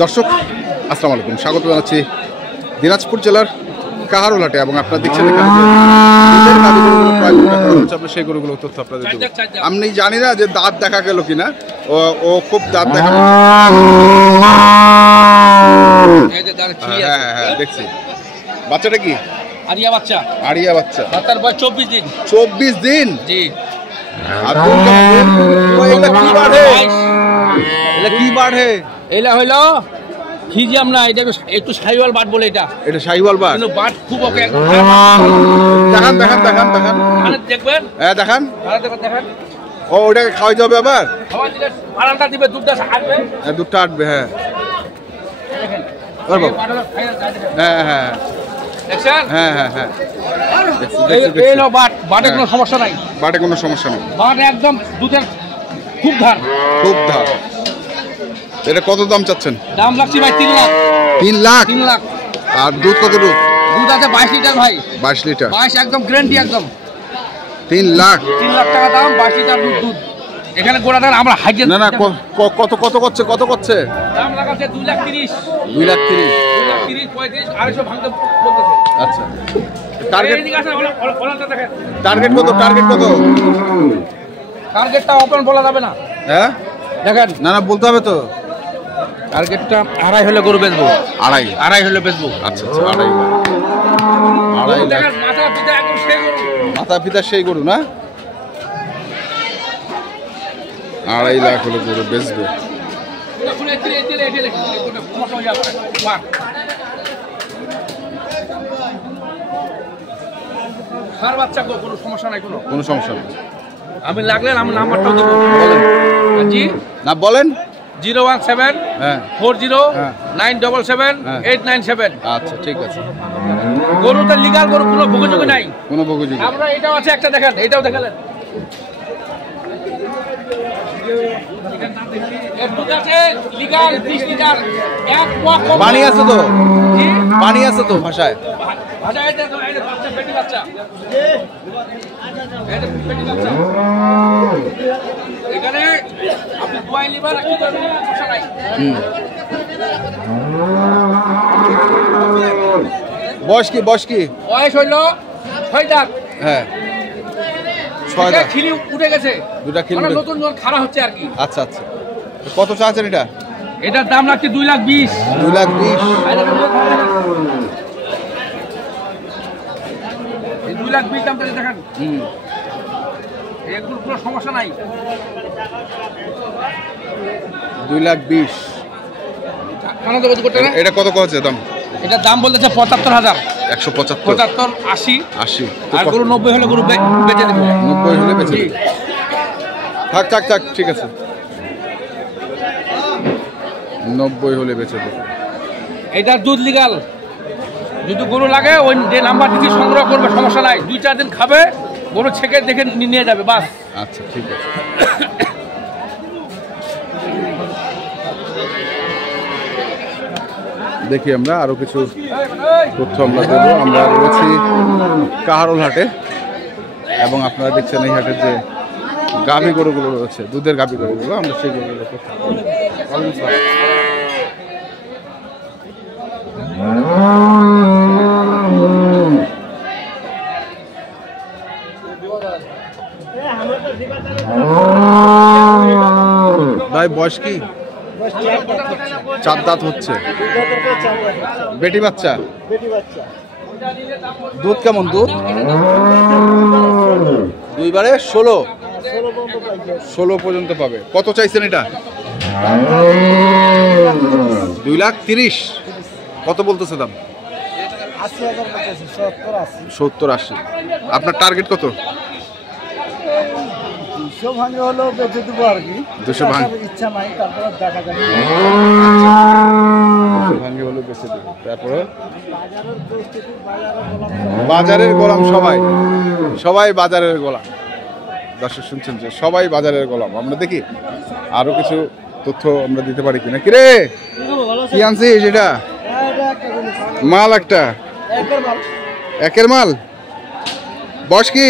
দর্শক আসসালামু আলাইকুম, স্বাগত জানাচ্ছি দিনাজপুর জেলার কাহারোল হাটে এবং আপনারা দেখছেন এখানে সেই গরুগুলোর তথ্য আপনাদের দেবো। আমি জানি না যে দাঁত দেখা গেল কিনা, ও খুব দাঁত দেখা, হ্যাঁ দেখছি। বাচ্চাটা কি? আরিয়া বাচ্চা। আরিয়া বাচ্চা, তার বয়স 24 দিন। 24 দিন? জি। আর এটা কি বাড়ে? এটা কি বাড়ে? এটা হইলো ফিজিয়াম না, এটা একটু শাহিওয়াল বাট বলে। এটা শাহিওয়াল বাট, কিন্তু বাট খুব ওকে। দেখান দেখান দেখান দেখান, মানে দেখবেন। হ্যাঁ দেখান, দেখেন। ও ওটাকে খাওয়াই যাবে আবার? খাওয়া দিলে আরামটা দিবে, দুধটা আটবে। হ্যাঁ দুধটা আটবে, হ্যাঁ দেখেন। হ্যাঁ হ্যাঁ দেখছেন? হ্যাঁ হ্যাঁ হ্যাঁ এই লো বাট, বাটে কোনো সমস্যা নাই। বাটে কোনো সমস্যা নেই, বাট একদম দুধের খুব ধার, খুব ধার। এটা কত দাম চাচ্ছেন? দাম লাগছে ভাই 3 লাখ। 3 লাখ? 3 লাখ। আর দুধ কত? দুধ আছে 22 লিটার ভাই। 22 লিটার? 22 একদম গ্যারান্টি একদম। 3 লাখ? 3 লাখ টাকা দাম, 22 লিটার দুধ। এখানে গোড়াটা আমরা হাইজেন। না না, কত কত করছে? কত করছে দাম? লাগাচ্ছে 2 লাখ 30। 2 লাখ 30? 2 লাখ 30, 35, 250 ভাঙতে বলতেছে। আচ্ছা, টার্গেট এদিকে আসেন, ওলানটা দেখেন। টার্গেট কত? টার্গেট কত? টার্গেটটা ওপেন বলা যাবে না। হ্যাঁ দেখেন, না না বলতে হবে তো। টার্গেটটা 2.5 হলে গরু বেচবো। 2.5 হলে বেচবো। আচ্ছা আচ্ছা, 2.5 লাখ। দেখেন মাথা পিতা একদম সেই গরু। মাথা পিতা সেই গরু না? 2.5 লাখ হলে গরু বেচবে। সার বাচ্চা কোনো সমস্যা নাই, কোনো সমস্যা নেই। আমি লাগলে আমার নাম্বারটাও দেবো। বলেন। জি না বলেন। 017 হ্যাঁ 40 হ্যাঁ 977 897। আচ্ছা ঠিক আছে। গরুটা লিগাল গরু, কোনো ভোগযোগী নাই, কোনো ভোগযোগী। আমরা এটাও আছে একটা, দেখেন এটাও দেখালেন। পানি আছে তো? পানি আছে তো ভাষায়? এখানে আপনি দোয়াই লিবার কি করবেন, সমস্যা নাই। বয়স কি? বয়স হইল 6 দাঁত। হ্যাঁ 6 দাঁত। খিলি উঠে গেছে, দুটা খিলি নতুন জন খারাপ হচ্ছে আর কি। আচ্ছা আচ্ছা, কত চাচ্ছেন এটা? এটার দাম লাগছে 2 লাখ 20। 2 লাখ 20? 2 লাখ 20 দাম দেখেন। এগুলো কোনো সমস্যা নাই। 2 লাখ 20? এটা কত কচ্ছে দাম? এটার দাম বলতেছে 75,000। 175? 75, 80। 80? আর গরু 90 হলে গরু বেচে দেবো। 90 হলে বেচে দেবো। থাক থাক থাক, ঠিক আছে, 90 হলে বেচে দেবো। এটার দুধ লিগাল, যদি গরু লাগে ওই যে নাম্বার দিকে সংগ্রহ করবে, সমস্যা নাই। 2-4 দিন খাবে, গরু ছেঁকে দেখে নিয়ে যাবে, বাস। আচ্ছা ঠিক আছে। দেখি আমরা আরো কিছু তথ্য আমরা দেবো। আমরা রয়েছি কাহারোল হাটে এবং আপনারা দেখছেন এই হাটের যে গাভী গরুগুলো রয়েছে, দুধের গাভী গরুগুলো, আমরা সেই গরুগুলো ভাই বয়স কি? 4 দাঁত হচ্ছে। বেটি বাচ্চা? দুধ কেমন? দুধ 2 বারে 16 পর্যন্ত পাবে। কত চাইছেন এটা? 2 লাখ 30? কত বলতেছে দাম? 70-80। আপনার টার্গেট কত? 200 ভাঙে হলেও বেঁচে দেবো আর কি। 200 ভাঙে ইচ্ছা নাই, তারপরে দেখা যাবে। 200 ভাঙে হলেও বেঁচে দেবো। তারপরে বাজারের গোলাম, সবাই বাজারের গোলাম। দর্শক শুনছেন যে সবাই বাজারের গোলাম। আমরা দেখি আরো কিছু তথ্য আমরা দিতে পারি কিনা। কিরে কি আনছিস? এটা মাল একটা, একের মাল। বয়স কি?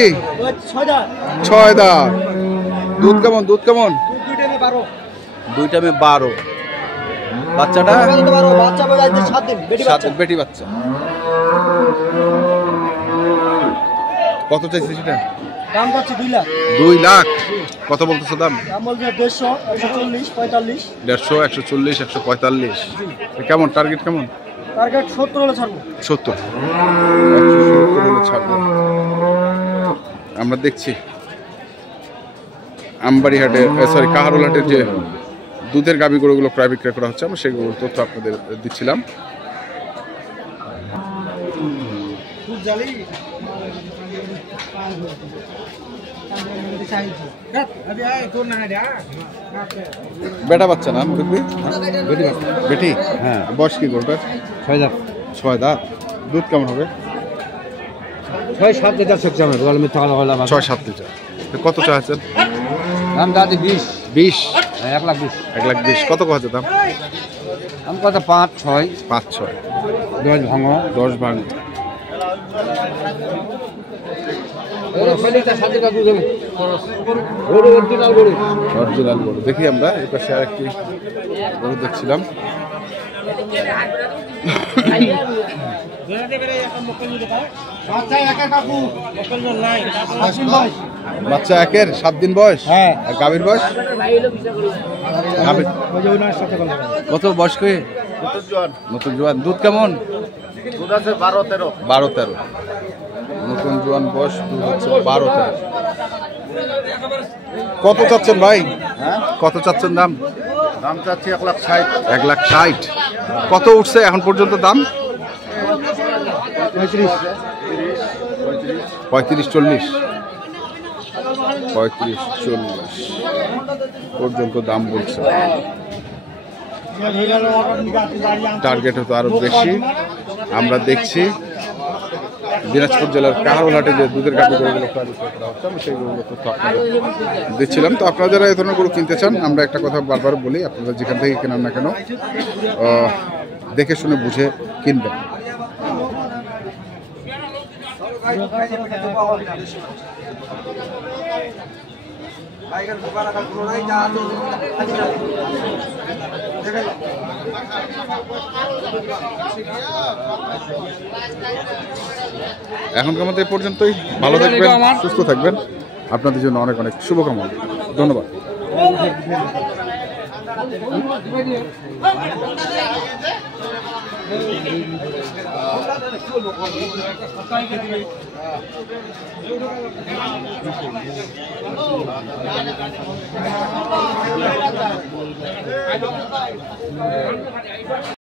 6 দাঁত। দুধ কেমন? দুই টাইমে 12। বাচ্চাটা বাচ্চা বয়স 7 দিন, বেটি বাচ্চা। বেটি বাচ্চা। কত চাইছে সেটা? দাম পাচ্ছি 2 লাখ। 2 লাখ। কত বলতেছো দাম? দাম বলছে 150, 140, 45। 150, 140, 145। কেমন টার্গেট কেমন? টার্গেট 70 হলে ছাড়বো। 70। 170 হলে ছাড়বো। আমরা দেখছি আমবাড়িহাটে, সরি কাহারোলহাটের যে দুধের গাভী গরুগুলো প্রায় বিক্রয় করা হচ্ছে, আমরা সেগুলোর তথ্য আপনাদের দিচ্ছিলাম। বেটা বাচ্চা না মুরব্বি? বেটি। হ্যাঁ। বয়স কি গরুটার? 6 দাম। 6 দাঁত। দুধ কেমন হবে? 6-7 লিটার শেখ জামের গলা মিথ্যা কথা বললাম। 6-7 লিটার। তো কত চাচ্ছেন? দাম দাদি 20। 20। 1 লাখ 20। 1 লাখ 20। কত কথা দাম? দাম কত? 5-6। 5-6। 10 ভাঙো। 10 ভাঙ। অরিজিনাল গরু। দেখি আমরা এই পাশে আরেকটি গরু দেখছিলাম। বাচ্চা একের 7 দিন বয়স। হ্যাঁ। আর গাভীর বয়স? কত বয়স কে? নতুন জোয়ান। দুধ কেমন? দুধ আছে 12-13। 12-13। নতুন জোয়ান বয়স, দুধ হচ্ছে 12-13। কত চাচ্ছেন ভাই? কত চাচ্ছেন দাম? দাম চাচ্ছি 1 লাখ 60। 1 লাখ 60। কত উঠছে এখন পর্যন্ত দাম? 35। 35-40। 35-40 পর্যন্ত দাম বলছে। টার্গেট হতো আরো বেশি। আমরা দেখছি দিনাজপুর জেলার কাহারোলহাটে যে দুধের গাভী গরুগুলো প্রায় বিক্রয় করা হচ্ছে, আমি সেই গরুগুলো তথ্য আপনাদের দিচ্ছিলাম। তো আপনারা যারা এই ধরনের গরু কিনতে চান, আমরা একটা কথা বারবার বলি, আপনারা যেখান থেকে কেনান না কেন দেখে শুনে বুঝে কিনবেন। এখনকার মতো এই পর্যন্তই। ভালো থাকবেন, সুস্থ থাকবেন। আপনাদের জন্য অনেক অনেক শুভকামনা। ধন্যবাদ।